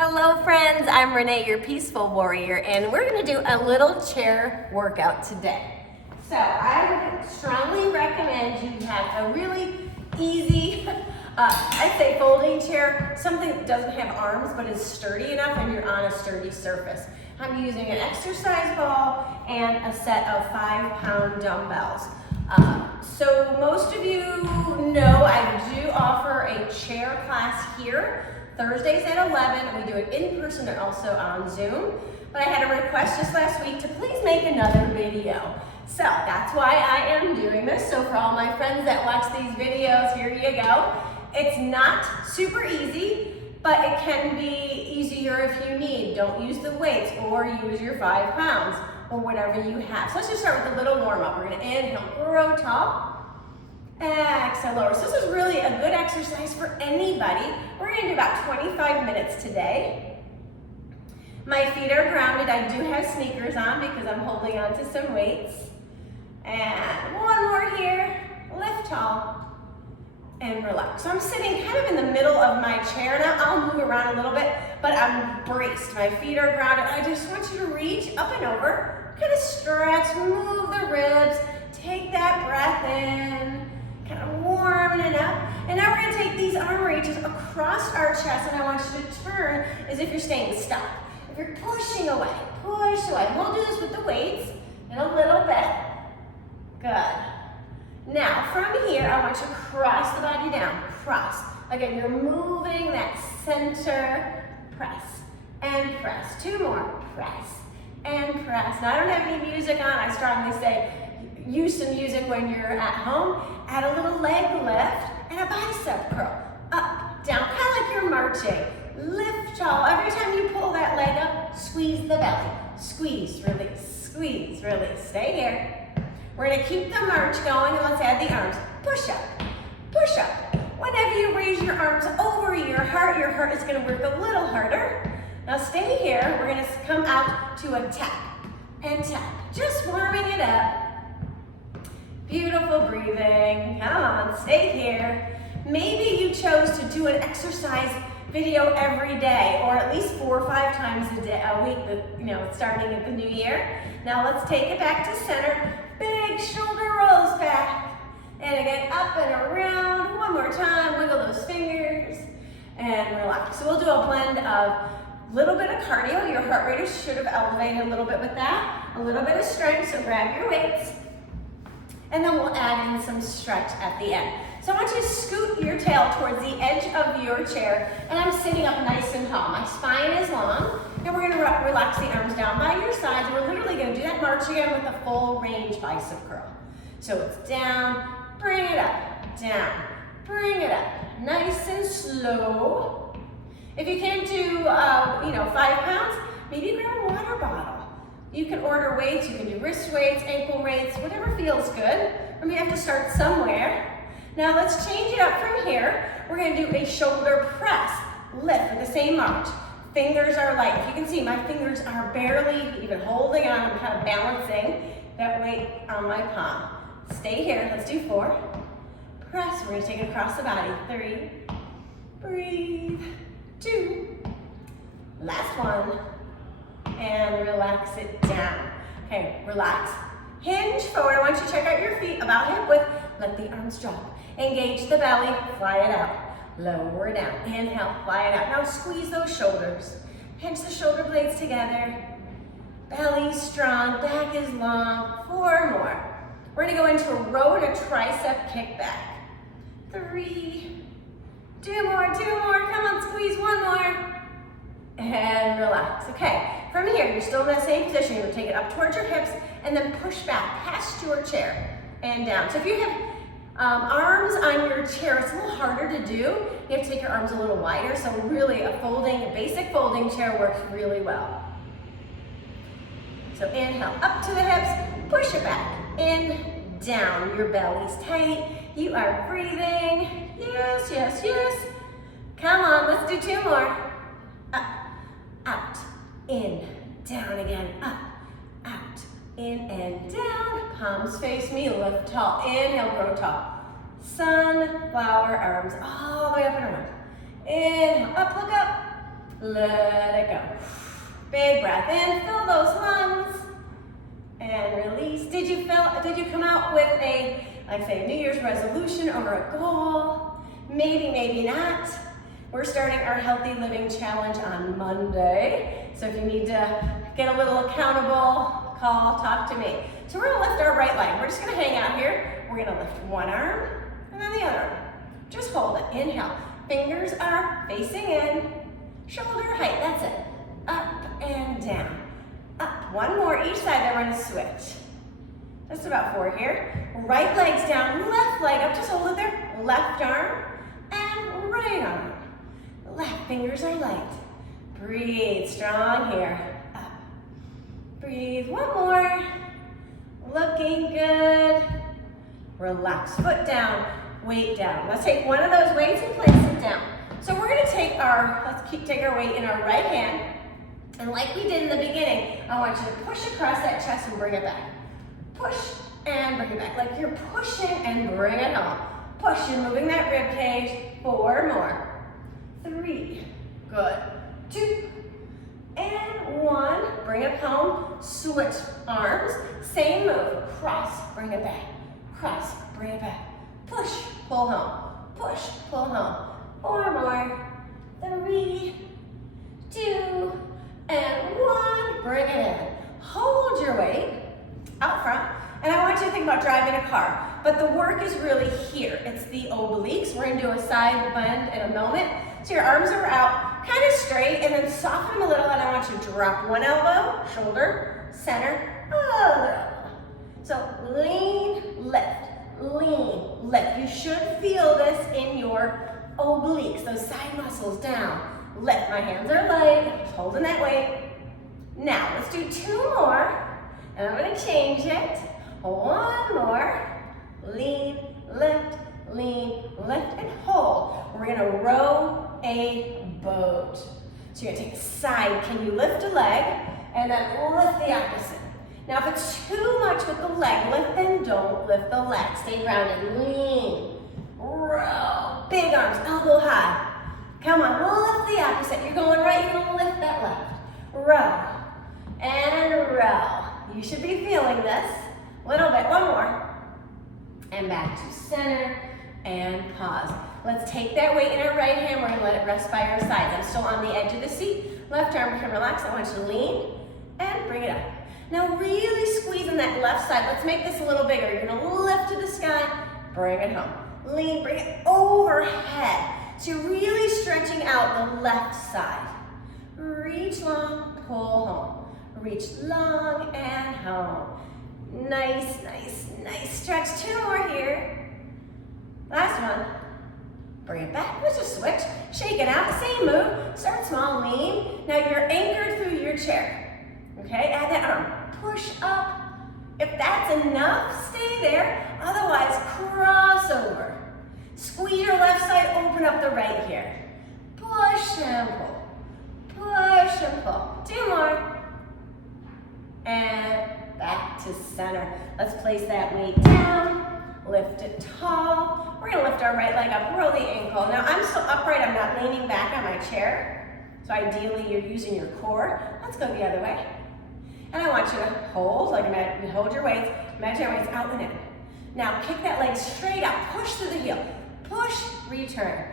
Hello friends, I'm Renee, your peaceful warrior, and we're gonna do a little chair workout today. So I would strongly recommend you have a really easy, I'd say folding chair, something that doesn't have arms but is sturdy enough and you're on a sturdy surface. I'm using an exercise ball and a set of 5-pound dumbbells. So most of you know I do offer a chair class here. Thursdays at 11, we do it in person and also on Zoom. But I had a request just last week to please make another video. So that's why I am doing this. So for all my friends that watch these videos, here you go. It's not super easy, but it can be easier if you need. Don't use the weights or use your 5 pounds or whatever you have. So let's just start with a little warm up. We're gonna inhale, grow tall. Exhale, lower. So this is really a good exercise for anybody. We're gonna do about 25 minutes today. My feet are grounded. I do have sneakers on because I'm holding on to some weights. And one more here. Lift tall and relax. So I'm sitting kind of in the middle of my chair now. I'll move around a little bit, but I'm braced. My feet are grounded. I just want you to reach up and over, kind of stretch, move the ribs, take that breath in. Kind of warming it up. And now we're gonna take these arm reaches across our chest, and I want you to turn as if you're staying stuck. If you're pushing away, push away. We'll do this with the weights in a little bit. Good. Now, from here, I want you to cross the body down. Cross. Again, you're moving that center. Press and press. 2 more. Press and press. Now, I don't have any music on. I strongly say use some music when you're at home. Add a little leg lift and a bicep curl. Up, down, kind of like you're marching. Lift tall. Every time you pull that leg up, squeeze the belly. Squeeze, release, squeeze, release. Stay here. We're gonna keep the march going, and let's add the arms. Push up, push up. Whenever you raise your arms over your heart is gonna work a little harder. Now stay here. We're gonna come out to a tap and tap. Just warming it up. Beautiful breathing. Come on, stay here. Maybe you chose to do an exercise video every day, or at least 4 or 5 times a week, starting at the new year. Now let's take it back to center. Big shoulder rolls back. And again, up and around. One more time, wiggle those fingers and relax. So we'll do a blend of a little bit of cardio. Your heart rate should have elevated a little bit with that. A little bit of strength, so grab your weights. And then we'll add in some stretch at the end. So I want you to scoot your tail towards the edge of your chair, and I'm sitting up nice and tall. My spine is long, and we're gonna relax the arms down by your sides. We're literally gonna do that march again with a full range bicep curl. So it's down, bring it up, down, bring it up. Nice and slow. If you can't do 5 pounds, maybe grab a water bottle. You can order weights, you can do wrist weights, ankle weights, whatever feels good. And we have to start somewhere. Now let's change it up from here. We're gonna do a shoulder press, lift with the same march. Fingers are light. If you can see, my fingers are barely even holding on. I'm kind of balancing that weight on my palm. Stay here, let's do 4. Press, we're gonna take it across the body. 3, breathe, 2, last one. And relax it down. Okay, relax. Hinge forward. I want you to check out your feet about hip width. Let the arms drop. Engage the belly, fly it out. Lower it down. Inhale, fly it out. Now squeeze those shoulders. Pinch the shoulder blades together. Belly strong, back is long. 4 more. We're gonna go into a row and a tricep kickback. 3, 2 more, 2 more. Come on, squeeze 1 more. And relax. Okay. From here, you're still in that same position. You're gonna take it up towards your hips and then push back past your chair and down. So if you have arms on your chair, it's a little harder to do. You have to take your arms a little wider. So really a basic folding chair works really well. So inhale, up to the hips, push it back, in, down. Your belly's tight. You are breathing. Yes, yes, yes. Come on, let's do 2 more. Up, out. In, down again, up, out, in and down. Palms face me, lift tall. Inhale, grow tall. Sunflower arms all the way up and around. Inhale, up, look up. Let it go. Big breath in, fill those lungs, and release. Did you come out with a, like say, a New Year's resolution or a goal? Maybe, maybe not. We're starting our Healthy Living Challenge on Monday. So if you need to get a little accountable, call, talk to me. So we're gonna lift our right leg. We're just gonna hang out here. We're gonna lift one arm and then the other arm. Just hold it, inhale. Fingers are facing in, shoulder height, that's it. Up and down, up. One more each side, then we're gonna switch. Just about 4 here. Right leg's down, left leg up, just hold it there. Left arm and right arm. Left fingers are light. Breathe, strong here. Up. Breathe, one more. Looking good. Relax, foot down, weight down. Let's take one of those weights and place it down. So we're gonna take take our weight in our right hand, and like we did in the beginning, I want you to push across that chest and bring it back. Push and bring it back, like you're pushing and bring it home. Push, you're moving that rib cage. 4 more. 3, good. 2, and 1. Bring it home, switch arms. Same move, cross, bring it back. Cross, bring it back. Push, pull home. Push, pull home. 4 more. 3, 2, and 1. Bring it in. Hold your weight out front. And I want you to think about driving a car. But the work is really here. It's the obliques. We're going to do a side bend in a moment. So your arms are out, kind of straight, and then soften them a little. And I want you to drop one elbow, shoulder, center, other elbow. So lean, lift. You should feel this in your obliques, those side muscles down. Lift, my hands are light, holding that weight. Now, let's do 2 more, and I'm gonna change it. 1 more, lean, lift, and hold. We're gonna row a boat. So you're gonna take a side, can you lift a leg, and then lift the opposite. Now, if it's too much with the leg lift, then don't lift the leg. Stay grounded, lean, row, big arms, elbow high. Come on, lift the opposite. You're going right, you're gonna lift that left. Row, and row. You should be feeling this. Little bit, 1 more. And back to center, and pause. Let's take that weight in our right hand. We're gonna let it rest by our sides. I'm still on the edge of the seat. Left arm can relax. I want you to lean and bring it up. Now really squeeze on that left side. Let's make this a little bigger. You're gonna lift to the sky, bring it home. Lean, bring it overhead. So you're really stretching out the left side. Reach long, pull home. Reach long and home. Nice stretch. 2 more here. Last one. Bring it back. Let's just switch. Shake it out. Same move. Start small, lean. Now you're anchored through your chair. Okay? Add that arm. Push up. If that's enough, stay there. Otherwise, cross over. Squeeze your left side, open up the right here. Push and pull. Push and pull. 2 more. And back to center. Let's place that weight down. Lift it tall. We're gonna lift our right leg up, roll the ankle. Now I'm still upright, I'm not leaning back on my chair. So ideally you're using your core. Let's go the other way. And I want you to hold, hold your weights, imagine your weights out and in. Now kick that leg straight out, push through the heel. Push, return.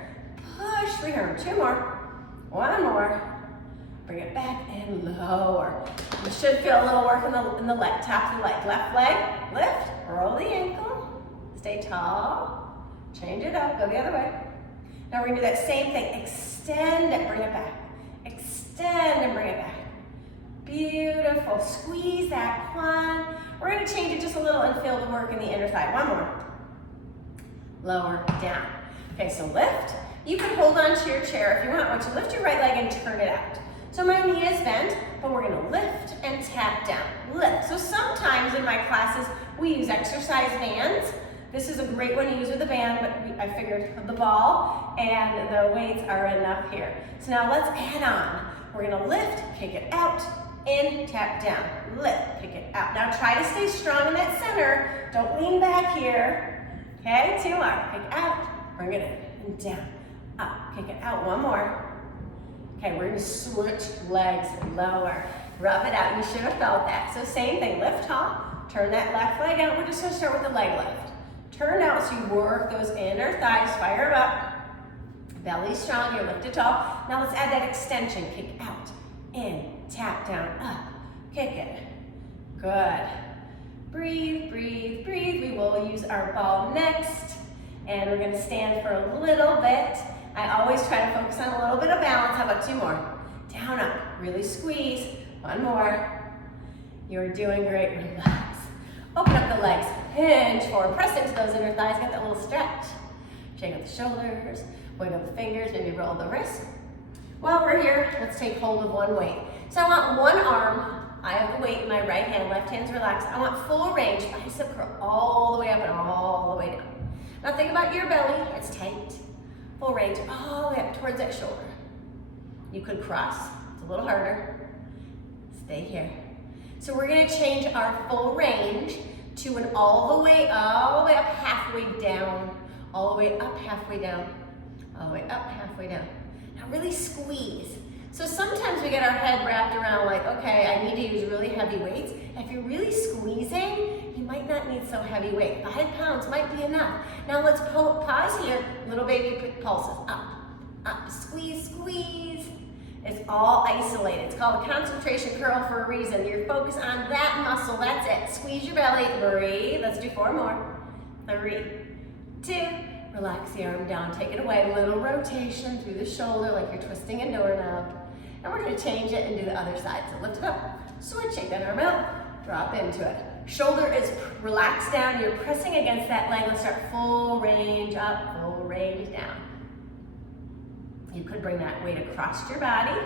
Push, return. 2 more. 1 more. Bring it back and lower. You should feel a little work in the leg, top of the leg. Left leg, lift, roll the ankle, stay tall, change it up, go the other way. Now we're gonna do that same thing. Extend it, bring it back. Extend and bring it back. Beautiful, squeeze that quad. We're gonna change it just a little and feel the work in the inner thigh. 1 more. Lower, down. Okay, so lift. You can hold on to your chair if you want. I want you to lift your right leg and turn it out. So my knee is bent, but we're gonna lift and tap down. Lift. So sometimes in my classes, we use exercise bands. This is a great one to use with a band, but I figured the ball and the weights are enough here. So now let's add on. We're gonna lift, kick it out, in, tap down. Lift, kick it out. Now try to stay strong in that center. Don't lean back here. Okay, 2 more. Kick out, bring it in, and down, up, kick it out. 1 more. Okay, we're gonna switch legs, lower. Rub it out, you should have felt that. So same thing, lift tall, turn that left leg out. We're just gonna start with the leg lift. Turn out so you work those inner thighs, fire up. Belly strong, you're lifted tall. Now let's add that extension, kick out, in, tap down, up, kick it. Good. Breathe, breathe, breathe. We will use our ball next. And we're gonna stand for a little bit. I always try to focus on a little bit of balance. How about 2 more? Down, up, really squeeze. 1 more. You're doing great, relax. Open up the legs, hinge forward, press into those inner thighs, get that little stretch. Shake out the shoulders, wiggle the fingers, maybe roll the wrists. While we're here, let's take hold of one weight. So I want one arm, I have the weight in my right hand, left hand's relaxed. I want full range, bicep curl all the way up and all the way down. Now think about your belly, it's tight. Full range all the way up towards that shoulder. You could cross, it's a little harder. Stay here. So we're gonna change our full range to an all the way up, halfway down, all the way up, halfway down, all the way up, halfway down. Now really squeeze. So sometimes we get our head wrapped around like, okay, I need to use really heavy weights. If you're really squeezing, you might not need so heavy weight. 5 pounds might be enough. Now let's pause here. Little baby pulses, up, up, squeeze, squeeze. It's all isolated. It's called a concentration curl for a reason. You're focused on that muscle, that's it. Squeeze your belly, breathe. Let's do 4 more. 3, 2, relax the arm down, take it away. Little rotation through the shoulder like you're twisting a doorknob. And we're gonna change it and do the other side. So lift it up, switch, shake that arm out, drop into it. Shoulder is relaxed down, you're pressing against that leg. Let's start full range up, full range down. You could bring that weight across your body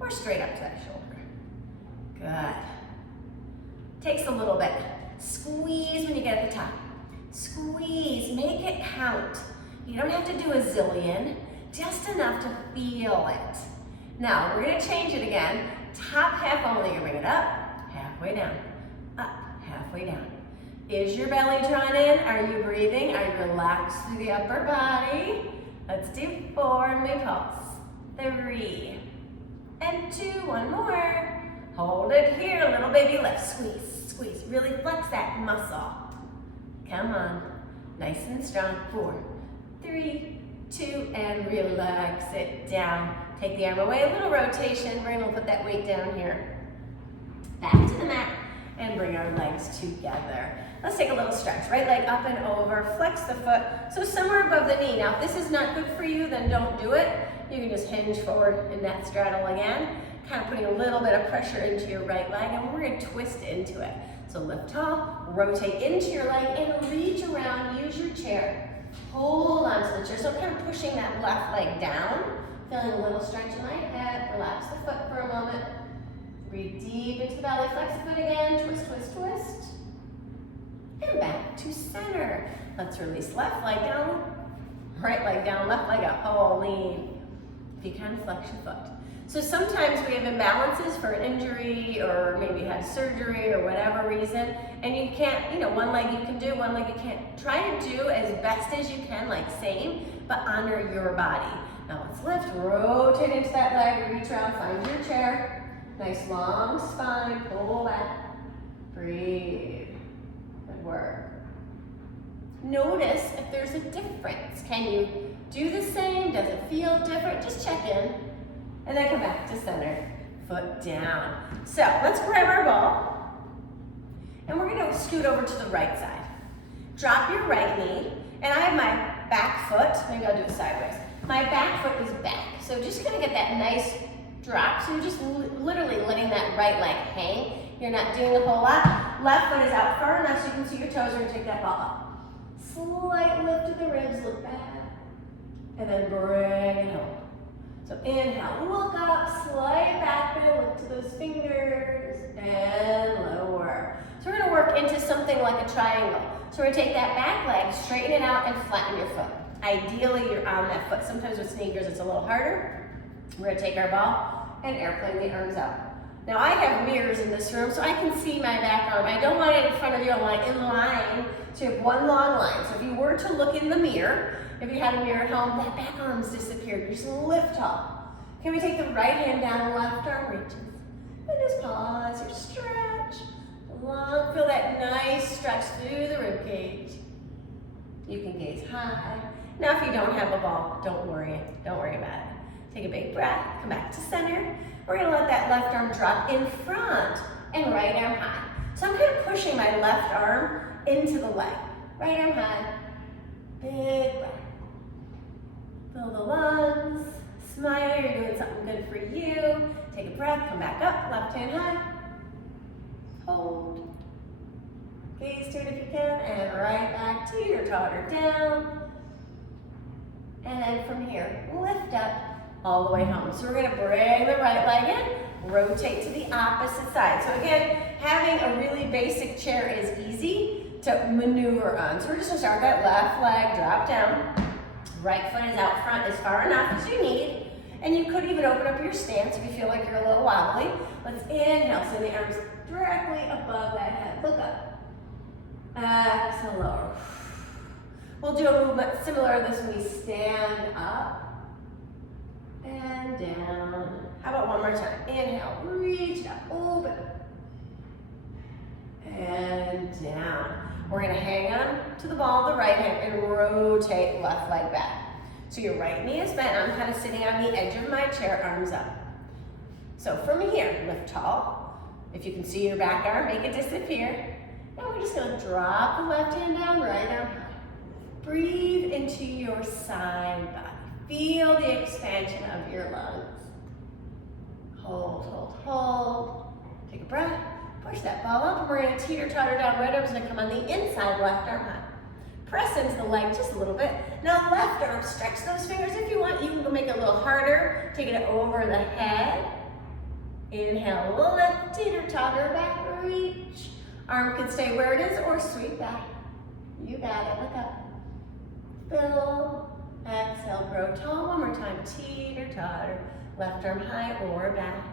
or straight up to that shoulder. Good. Takes a little bit. Squeeze when you get at the top. Squeeze, make it count. You don't have to do a zillion, just enough to feel it. Now, we're gonna change it again. Top half only, you're gonna bring it up, halfway down, up, halfway down. Is your belly drawn in? Are you breathing? Are you relaxed through the upper body? Let's do 4 and we pulse. 3 and 2, 1 more. Hold it here, little baby lift. Squeeze, squeeze, really flex that muscle. Come on, nice and strong. 4, 3, 2, and relax it down. Take the arm away, a little rotation. We're gonna put that weight down here. Back to the mat and bring our legs together. Let's take a little stretch. Right leg up and over, flex the foot. So somewhere above the knee. Now if this is not good for you, then don't do it. You can just hinge forward in that straddle again. Kind of putting a little bit of pressure into your right leg, and we're gonna twist into it. So lift tall, rotate into your leg, and reach around, use your chair. Hold on to the chair. So I'm kind of pushing that left leg down. Feeling a little stretch in my head. Relax the foot for a moment. Breathe deep into the belly. Flex the foot again. Twist, twist, twist. And back to center. Let's release left leg down. Right leg down, left leg up. Oh, lean. If you can, flex your foot. So sometimes we have imbalances for an injury or maybe you had surgery or whatever reason, and you can't, one leg you can do, one leg you can't. Try to do as best as you can, like same, but honor your body. Now let's lift, rotate into that leg, reach around, find your chair. Nice long spine, pull back, breathe. Good work. Notice if there's a difference. Can you do the same? Does it feel different? Just check in. And then come back to center, foot down. So let's grab our ball, and we're gonna scoot over to the right side. Drop your right knee, and I have my back foot, maybe I'll do it sideways. My back foot is back, so just gonna get that nice drop. So you're just literally letting that right leg hang. You're not doing a whole lot. Left foot is out far enough so you can see your toes. We're gonna take that ball up. Slight lift of the ribs, look back, and then bring it home. So inhale, look up, slight back bend, look to those fingers, and lower. So we're gonna work into something like a triangle. So we're gonna take that back leg, straighten it out, and flatten your foot. Ideally, you're on that foot. Sometimes with sneakers, it's a little harder. We're gonna take our ball and airplane the arms out. Now I have mirrors in this room, so I can see my back arm. I don't want it in front of you, I want it in line, so you have one long line. So if you were to look in the mirror, if you had a mirror at home, that back arm's disappeared. You're just gonna lift up. Can we take the right hand down, left arm reaches? And just pause your stretch. Long, feel that nice stretch through the rib cage. You can gaze high. Now if you don't have a ball, don't worry about it. Take a big breath, come back to center. We're gonna let that left arm drop in front and right arm high. So I'm kind of pushing my left arm into the leg. Right arm high, big breath. Fill the lungs, smile, you're doing something good for you. Take a breath, come back up, left hand high. Hold. Gaze to it if you can, and right back, teeter-totter down. And then from here, lift up all the way home. So we're gonna bring the right leg in, rotate to the opposite side. So again, having a really basic chair is easy to maneuver on. So we're just gonna start with that left leg, drop down. Right foot is out front as far enough as you need. And you could even open up your stance if you feel like you're a little wobbly. Let's inhale, send the arms directly above that head. Look up. Exhale, lower. We'll do a movement similar to this when we stand up and down. How about one more time? Inhale, reach up, open up, and down. We're gonna hang on to the ball of the right hand and rotate left leg back. So your right knee is bent. I'm kind of sitting on the edge of my chair, arms up. So from here, lift tall. If you can see your back arm, make it disappear. Now we're just gonna drop the left hand down, right arm high. Breathe into your side body. Feel the expansion of your lungs. Hold, hold, hold. Take a breath. Push that ball up, and we're gonna teeter-totter down. Right arm's gonna come on the inside, left arm high. Press into the leg just a little bit. Now left arm, stretch those fingers if you want. You can make it a little harder. Taking it over the head. Inhale, lift, teeter-totter back, reach. Arm can stay where it is or sweep back. You got it, look up. Fill, exhale, grow tall. One more time, teeter-totter. Left arm high or back.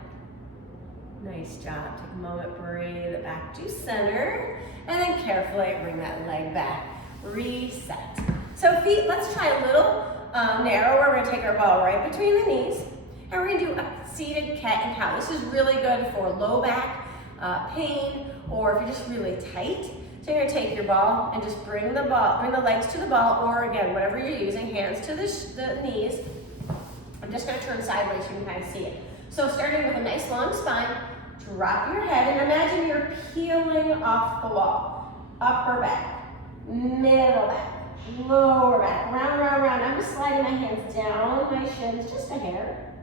Nice job. Take a moment, breathe it back to center. And then carefully bring that leg back. Reset. So feet, let's try a little narrower. We're gonna take our ball right between the knees. And we're gonna do a seated cat and cow. This is really good for low back pain, or if you're just really tight. So you're gonna take your ball and just bring the legs to the ball, or again, whatever you're using, hands to the knees. I'm just gonna turn sideways so you can kind of see it. So starting with a nice long spine, drop your head and imagine you're peeling off the wall. Upper back, middle back, lower back, round, round, round. I'm just sliding my hands down my shins, just a hair.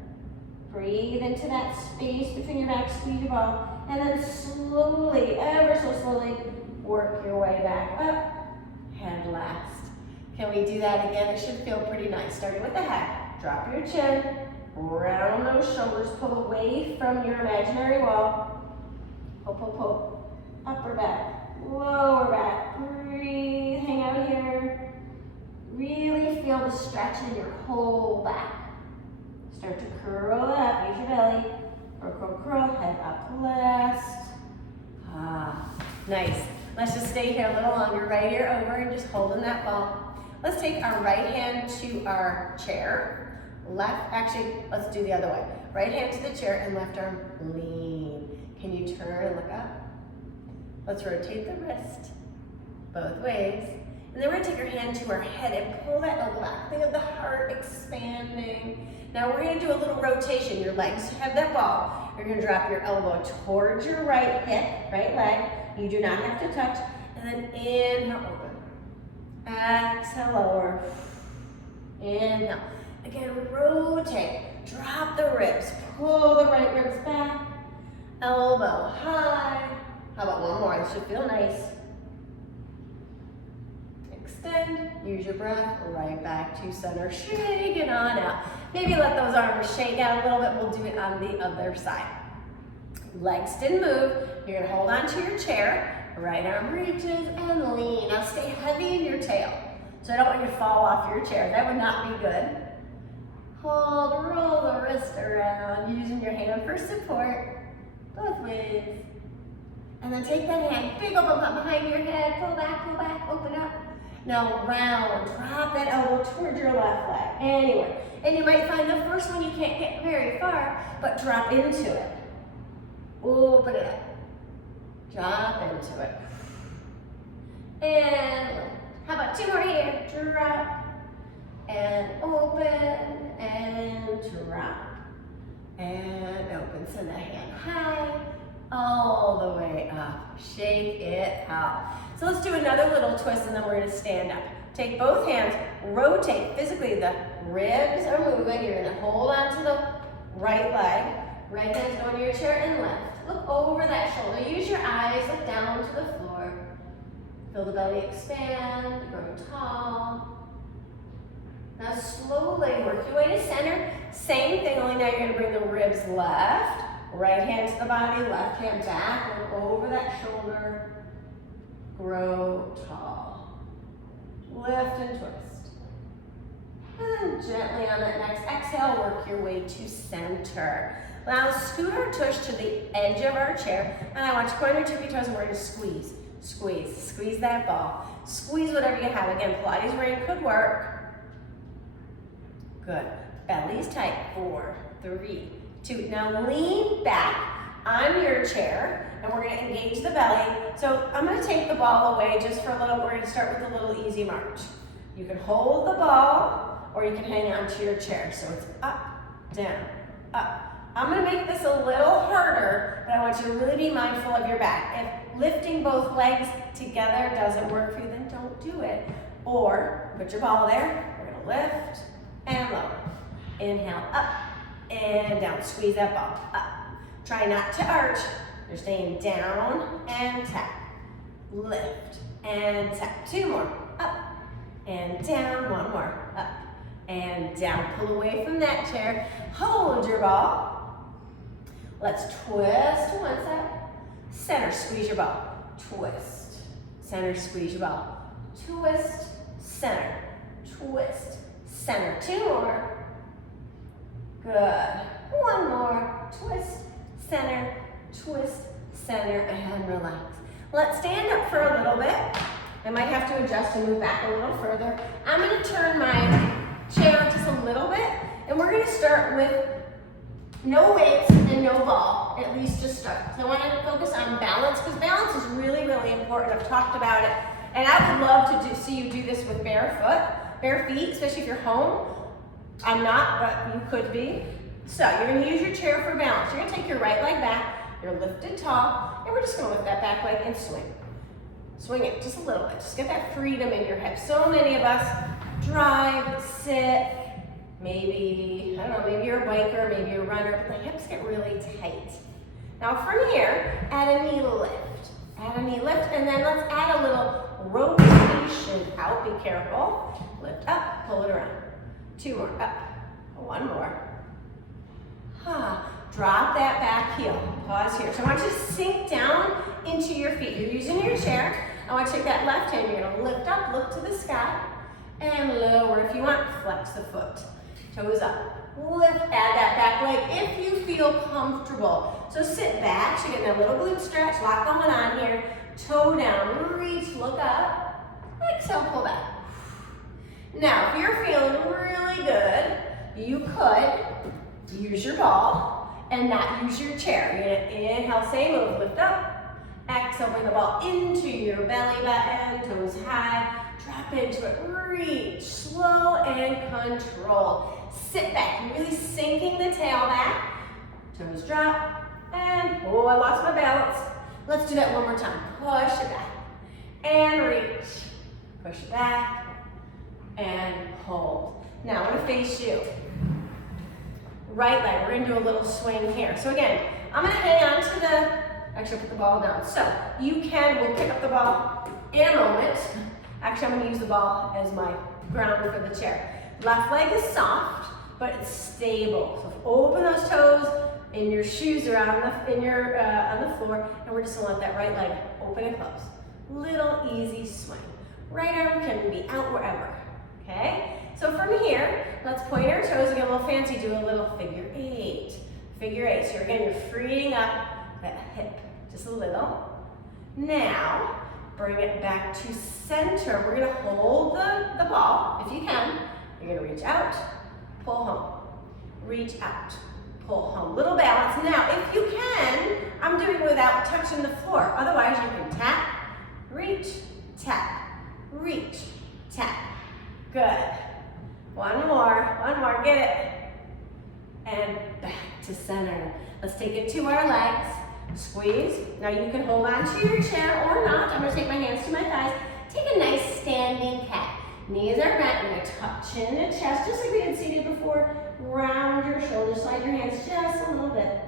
Breathe into that space between your back, squeeze your ball, and then slowly, ever so slowly, work your way back up, head last. Can we do that again? It should feel pretty nice. Starting with the head, drop your chin, round those shoulders, pull away from your imaginary wall. Pull, pull, pull. Upper back, lower back, breathe, hang out here. Really feel the stretch in your whole back. Start to curl it up, use your belly. Curl, curl, curl, head up last. Nice. Let's just stay here a little longer, right ear over and just holding that ball. Let's take our right hand to our chair. Let's do the other way. Right hand to the chair and left arm lean. Can you turn and look up? Let's rotate the wrist both ways. And then we're gonna take our hand to our head and pull that elbow back. Think of the heart expanding. Now we're gonna do a little rotation. Your legs have that ball. You're gonna drop your elbow towards your right hip, right leg. You do not have to touch. And then inhale, open. Exhale, lower. Inhale. Again, rotate. Drop the ribs. Pull the right ribs back. Elbow high. How about one more? This should feel nice. Extend. Use your breath. Right back to center. Shake it on out. Maybe let those arms shake out a little bit. We'll do it on the other side. Legs didn't move. You're gonna hold onto your chair. Right arm reaches and lean. Now stay heavy in your tail. So I don't want you to fall off your chair. That would not be good. Hold, roll the wrist around, using your hand for support. Both ways. And then take that hand, big open up behind your head, pull back, open up. Now round, drop that elbow towards your left leg, anywhere. And you might find the first one you can't get very far, but drop into it. Open it up. Drop into it. And lift. How about two more here? Drop and open and drop and open. Send that hand high all the way up. Shake it out. So let's do another little twist and then we're going to stand up. Take both hands, rotate physically. The ribs are moving. You're going to hold on to the right leg. Right hand's going to your chair and left. Look over that shoulder. Use your eyes. Look down to the floor. Feel the belly expand. Grow tall. Now slowly work your way to center. Same thing, only now you're going to bring the ribs left. Right hand to the body. Left hand back. Look over that shoulder. Grow tall. Lift and twist. And gently on that next exhale, work your way to center. Now scoot our tush to the edge of our chair, and I want you to point your tippy toes and we're going to squeeze, squeeze, squeeze that ball. Squeeze whatever you have. Again, Pilates ring could work. Good. Belly's tight. 4, 3, 2. Now lean back on your chair, and we're going to engage the belly. So I'm going to take the ball away just for a little. We're going to start with a little easy march. You can hold the ball, or you can hang on to your chair. So it's up, down, up. I'm going to make this a little harder, but I want you to really be mindful of your back. If lifting both legs together doesn't work for you, then don't do it. Or put your ball there. We're going to lift and lower. Inhale, up and down. Squeeze that ball up. Try not to arch. You're staying down and tap. Lift and tap. 2 more. Up and down. 1 more. Up and down. Pull away from that chair. Hold your ball. Let's twist to one side. Center, squeeze your ball. Twist. Center, squeeze your ball. Twist, center. Twist, center. 2 more. Good. 1 more. Twist, center, twist, center, and relax. Let's stand up for a little bit. I might have to adjust and move back a little further. I'm going to turn my chair just a little bit, and we're going to start with no weights and no ball, at least to start. So I want to focus on balance, because balance is really, really important. I've talked about it, and I would love to see you do this with bare feet, especially if you're home. I'm not, but you could be. So you're going to use your chair for balance. You're going to take your right leg back, you're lifted tall, and we're just going to lift that back leg and swing. Swing it just a little bit. Just get that freedom in your hips. So many of us drive, sit, maybe, I don't know, maybe you're a biker, maybe you're a runner, but the hips get really tight. Now from here, add a knee lift. Add a knee lift, and then let's add a little rotation out. Be careful. Lift up, pull it around. 2 more, up. 1 more. Drop that back heel. Pause here. So I want you to sink down into your feet. You're using your chair. I want you to take that left hand. You're going to lift up, look to the sky, and lower. If you want, flex the foot. Toes up. Lift, add that back leg if you feel comfortable. So sit back. So you're getting a little glute stretch. A lot going on here. Toe down. Reach, look up. Exhale, pull back. Now, if you're feeling really good, you could use your ball and not use your chair. You're going to inhale, same move, lift up. Exhale, bring the ball into your belly button, toes high. Drop into it, reach, slow and control. Sit back, you're really sinking the tail back. Toes drop, and oh, I lost my balance. Let's do that one more time. Push it back, and reach. Push it back, and hold. Now I'm gonna face you. Right leg, we're gonna do a little swing here. So again, I'm gonna hang on to actually put the ball down. So we'll pick up the ball in a moment. Actually, I'm gonna use the ball as my ground for the chair. Left leg is soft, but it's stable. So open those toes, and your shoes are on the floor, and we're just gonna let that right leg open and close. Little easy swing. Right arm can be out wherever, okay? So from here, let's point our toes and get a little fancy, do a little figure 8. Figure 8, so again, you're freeing up that hip just a little. Now, Bring it back to center. We're gonna hold the ball, if you can. You're gonna reach out, pull home. Reach out, pull home. Little balance. Now, if you can, I'm doing it without touching the floor. Otherwise, you can tap, reach, tap, reach, tap. Good. One more, get it. And back to center. Let's take it to our legs. Squeeze. Now you can hold on to your chair or not. I'm gonna take my hands to my thighs. Take a nice standing cat. Knees are bent. We're gonna touch chin to chest, just like we had seated before. Round your shoulders, slide your hands just a little bit.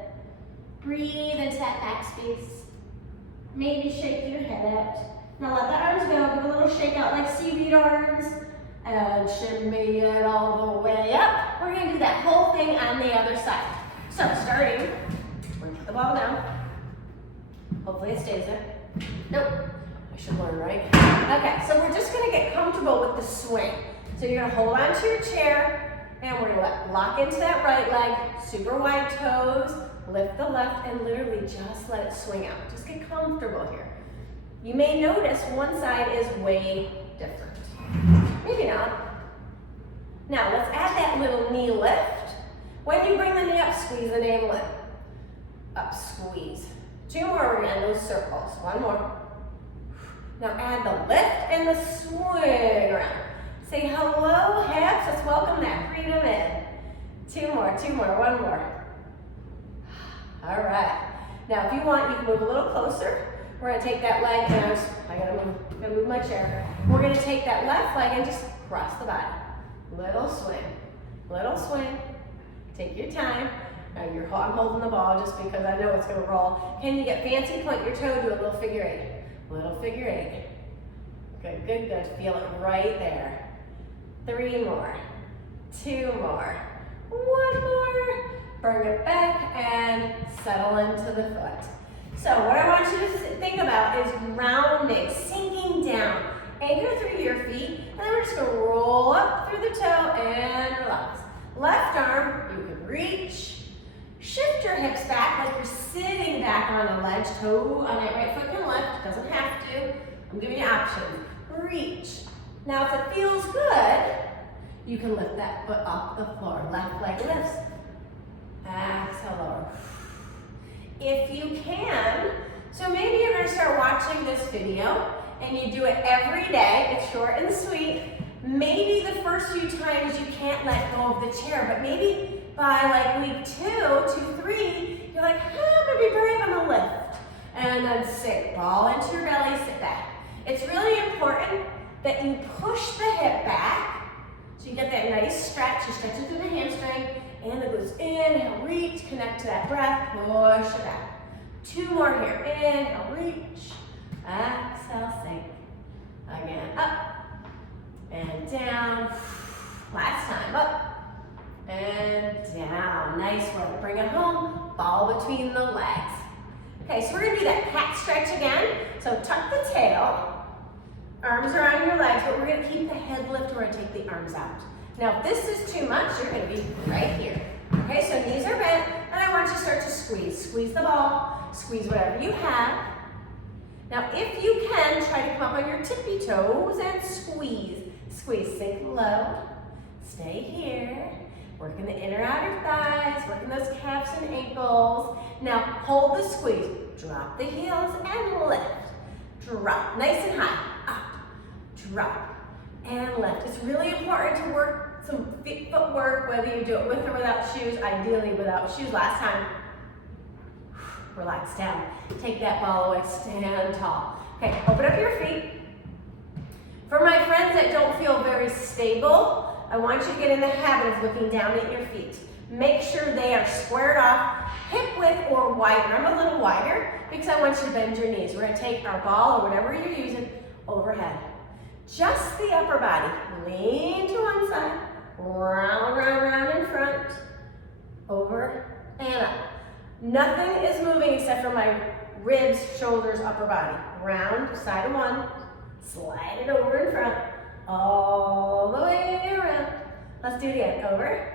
Breathe into that back space. Maybe shake your head out. Now let the arms go. Give a little shake out like seaweed arms. And shimmy it all the way up. We're gonna do that whole thing on the other side. So starting, we're gonna put the ball down. Hopefully it stays there. Nope, I should learn, right? Okay, so we're just gonna get comfortable with the swing. So you're gonna hold on to your chair and we're gonna lock into that right leg, super wide toes, lift the left and literally just let it swing out. Just get comfortable here. You may notice one side is way different. Maybe not. Now let's add that little knee lift. When you bring the knee up, squeeze the knee and lift. Up, squeeze. 2 more, we're gonna end those circles. 1 more. Now add the lift and the swing around. Say hello, hips. Let's welcome that freedom in. 2 more, 1 more. All right. Now if you want, you can move a little closer. We're gonna take that leg and I gotta move my chair. We're gonna take that left leg and just cross the body. Little swing, little swing. Take your time. Now I'm holding the ball just because I know it's gonna roll. Can you get fancy? Point your toe, do a little figure eight. Little figure eight. Good, good, good. Feel it right there. 3 more, 2 more, 1 more. Bring it back and settle into the foot. So what I want you to think about is rounding, sinking down. Anchor through your feet, and then we're just gonna roll up through the toe and relax. Left arm, you can reach. Shift your hips back like you're sitting back on a ledge. Toe on that right foot can lift, doesn't have to. I'm giving you options. Reach. Now if it feels good, you can lift that foot off the floor. Left leg lifts. Exhale, lower. If you can, so maybe you're gonna start watching this video and you do it every day. It's short and sweet. Maybe the first few times you can't let go of the chair, but maybe by like week 2, 3, you're like, I'm gonna be brave, I'm gonna lift. And then sink, ball into your belly, sit back. It's really important that you push the hip back, so you get that nice stretch. You stretch it through the hamstring, and it goes inhale, reach, connect to that breath, push it back. 2 more here, inhale, reach, exhale, sink. Again, up, and down. Last time, up, and down. Nice work, bring it home, ball between the legs. Okay, so we're gonna do that cat stretch again. So tuck the tail, arms around your legs, but we're gonna keep the head lift, we're gonna take the arms out. Now, if this is too much, you're gonna be right here. Okay, so knees are bent, and I want you to start to squeeze. Squeeze the ball, squeeze whatever you have. Now, if you can, try to come up on your tippy toes and squeeze. Squeeze, sink low, stay here. Working the inner outer thighs, working those calves and ankles. Now, hold the squeeze. Drop the heels and lift. Drop, nice and high, up, drop, and lift. It's really important to work some footwork, whether you do it with or without shoes, ideally without shoes. Last time, relax down. Take that ball away, stand tall. Okay, open up your feet. For my friends that don't feel very stable, I want you to get in the habit of looking down at your feet. Make sure they are squared off, hip width or wider. I'm a little wider because I want you to bend your knees. We're gonna take our ball or whatever you're using overhead. Just the upper body. Lean to one side, round, round, round in front, over and up. Nothing is moving except for my ribs, shoulders, upper body. Round, side of one, slide it over in front, all the way around. Let's do it again, over.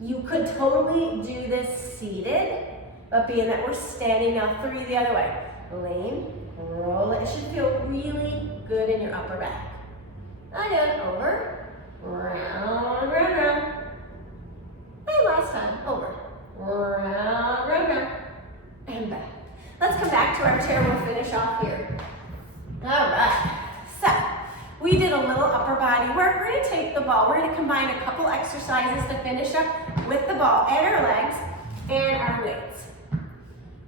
You could totally do this seated, but being that we're standing now, 3 the other way. Lean, roll it. It should feel really good in your upper back. Again, over, round, round, round. And last time, over, round, round, round, and back. Let's come back to our chair. We'll finish off here. All right, so we did a little upper body work. We're gonna take the ball. We're gonna combine a couple exercises to finish up with the ball and our legs and our weights.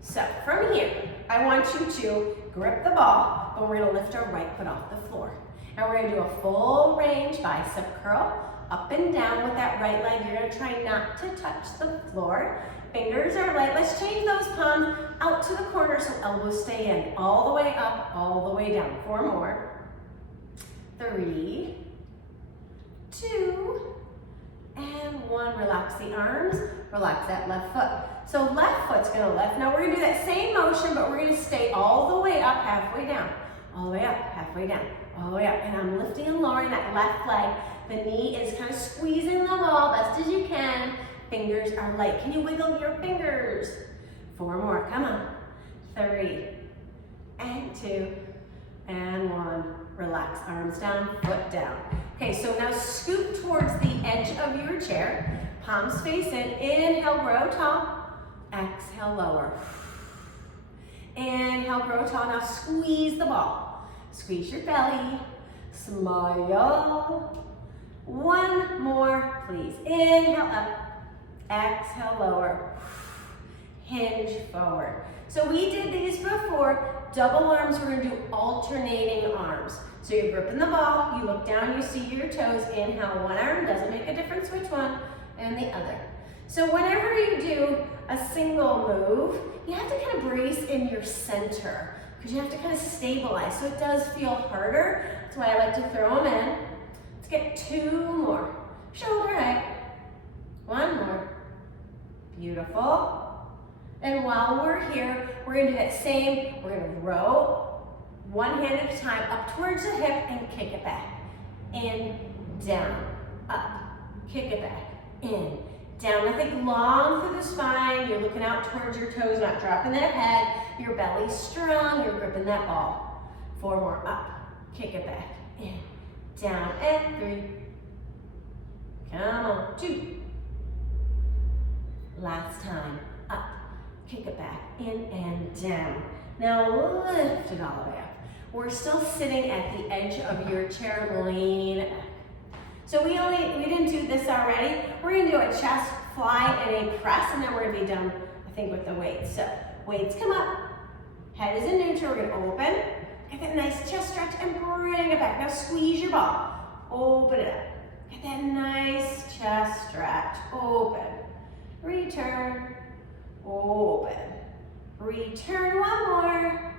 So from here, I want you to grip the ball, but we're gonna lift our right foot off the floor. And we're gonna do a full range bicep curl, up and down with that right leg. You're gonna try not to touch the floor. Fingers are light. Let's change those palms out to the corner so elbows stay in. All the way up, all the way down. 4 more. 3, 2, and 1. Relax the arms, relax that left foot. So left foot's gonna lift. Now we're gonna do that same motion, but we're gonna stay all the way up, halfway down. All the way up, halfway down, all the way up. And I'm lifting and lowering that left leg. The knee is kind of squeezing the ball best as you can. Fingers are light. Can you wiggle your fingers? 4 more, come on. 3, and 2, and 1. Relax, arms down, foot down. Okay, so now scoot towards the edge of your chair. Palms face in. Inhale, grow tall. Exhale, lower. Inhale, grow tall. Now squeeze the ball. Squeeze your belly. Smile. 1 more, please. Inhale, up. Exhale, lower. Hinge forward. So we did these before. Double arms, we're gonna do alternating arms. So you're gripping the ball, you look down, you see your toes. Inhale, one arm, doesn't make a difference which one, and the other. So whenever you do a single move, you have to kind of brace in your center because you have to kind of stabilize. So it does feel harder. That's why I like to throw them in. Let's get 2 more. Shoulder height. 1 more. Beautiful. And while we're here, we're gonna do that same, we're gonna row 1 hand at a time up towards the hip and kick it back. In, down, up, kick it back, in, down. I think long through the spine, you're looking out towards your toes, not dropping that head. Your belly's strong, you're gripping that ball. 4 more, up, kick it back, in, down, and 3. Come on, 2. Last time, up, kick it back, in and down. Now lift it all the way up. We're still sitting at the edge of your chair, lean it back. So we didn't do this already. We're gonna do a chest fly and a press, and then we're gonna be done, I think, with the weights. So weights come up, head is in neutral, we're gonna open, get that nice chest stretch and bring it back. Now squeeze your ball, open it up. Get that nice chest stretch, open. Return, open. Return, 1 more.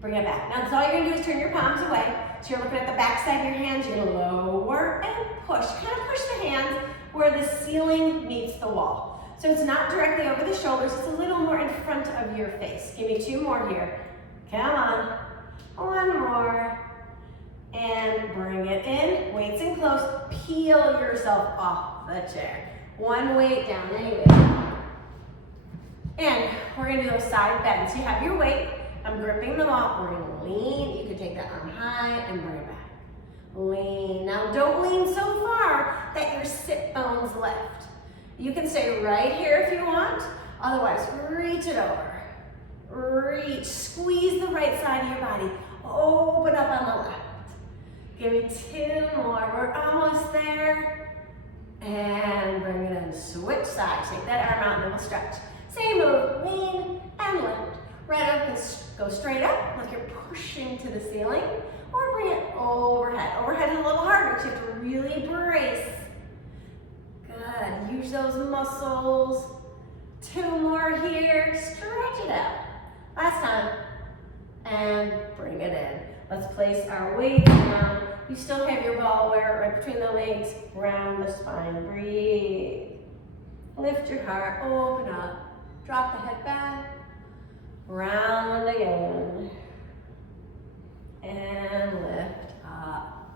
Bring it back. Now, that's all you're gonna do is turn your palms away. So you're looking at the back side of your hands. You're gonna lower and push. Kind of push the hands where the ceiling meets the wall. So it's not directly over the shoulders. It's a little more in front of your face. Give me 2 more here. Come on. 1 more. And bring it in. Weights in close. Peel yourself off the chair. 1 weight down, anyway. And we're gonna do those side bends. You have your weight. I'm gripping the ball. We're gonna lean. You can take that arm high and bring it back. Lean. Now don't lean so far that your sit bones lift. You can stay right here if you want. Otherwise, reach it over. Reach. Squeeze the right side of your body. Open up on the left. Give me 2 more. We're almost there. And bring it in, switch sides. Take that arm out and then we'll stretch. Same move, lean and lift. Right up and go straight up like you're pushing to the ceiling, or bring it overhead. Overhead is a little harder because you have to really brace. Good, use those muscles. 2 more here, stretch it out. Last time, and bring it in. Let's place our weights down. You still have your ball, wear it right between the legs, round the spine, breathe. Lift your heart, open up, drop the head back, round again, and lift up.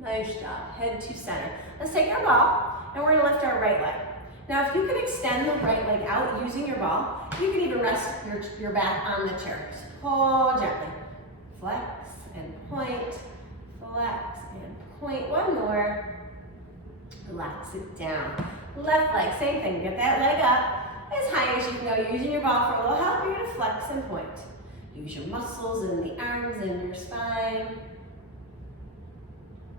Nice job, head to center. Let's take our ball, and we're gonna lift our right leg. Now, if you can extend the right leg out using your ball, you can even rest your back on the chair. Just pull gently. Flex and point, flex and point. One more. Relax it down. Left leg, same thing. Get that leg up as high as you can go, using your ball for a little help. You're gonna flex and point. Use your muscles in the arms and your spine.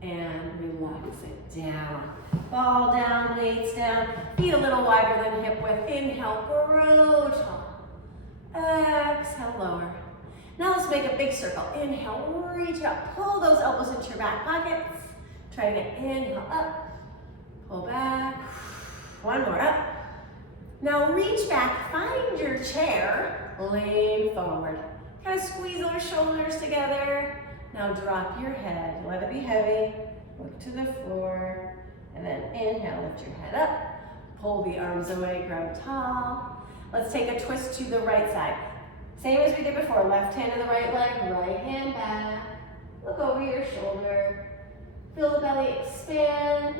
And relax it down. Ball down, weights down. Feet a little wider than hip width. Inhale, grow tall. Exhale, lower. Now let's make a big circle. Inhale, reach up. Pull those elbows into your back pockets. Try again. Inhale, up. Pull back. One more, up. Now reach back, find your chair, lean forward. Kind of squeeze those shoulders together. Now drop your head, let it be heavy. Look to the floor, and then inhale, lift your head up. Pull the arms away, grow tall. Let's take a twist to the right side. Same as we did before, left hand to the right leg, right hand back. Look over your shoulder. Feel the belly expand.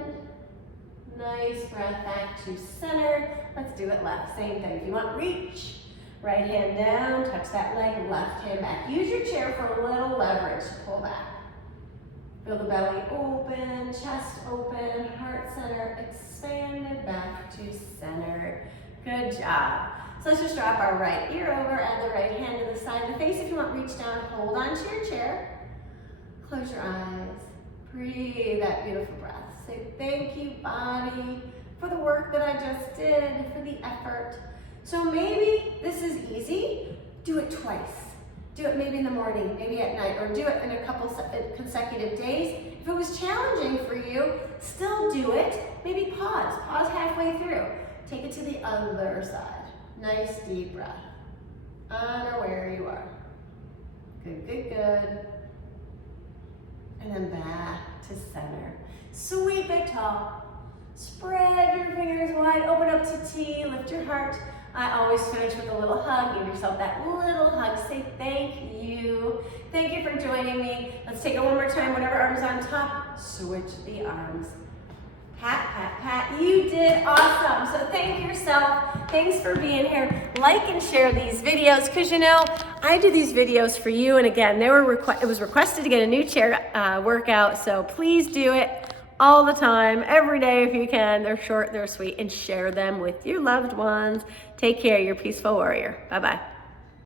Nice breath back to center. Let's do it left, same thing. If you want, reach. Right hand down, touch that leg, left hand back. Use your chair for a little leverage to pull back. Feel the belly open, chest open, heart center expanded back to center. Good job. So let's just drop our right ear over, add the right hand to the side of the face. If you want, reach down, hold onto your chair. Close your eyes. Breathe that beautiful breath. Say thank you, body, for the work that I just did, for the effort. So maybe this is easy. Do it twice. Do it maybe in the morning, maybe at night, or do it in a couple consecutive days. If it was challenging for you, still do it. Maybe pause. Pause halfway through. Take it to the other side. Nice deep breath. Honor where you are. Good, good, good. And then back to center. Sweep it tall. Spread your fingers wide. Open up to T. Lift your heart. I always finish with a little hug. Give yourself that little hug. Say thank you. Thank you for joining me. Let's take it one more time. Whatever arm's on top, switch the arms. Pat, pat, pat. You did awesome. So thank yourself. Thanks for being here. Like and share these videos, because you know, I do these videos for you. And again, it was requested to get a new chair workout. So please do it all the time, every day if you can. They're short, they're sweet, and share them with your loved ones. Take care, your peaceful warrior. Bye-bye.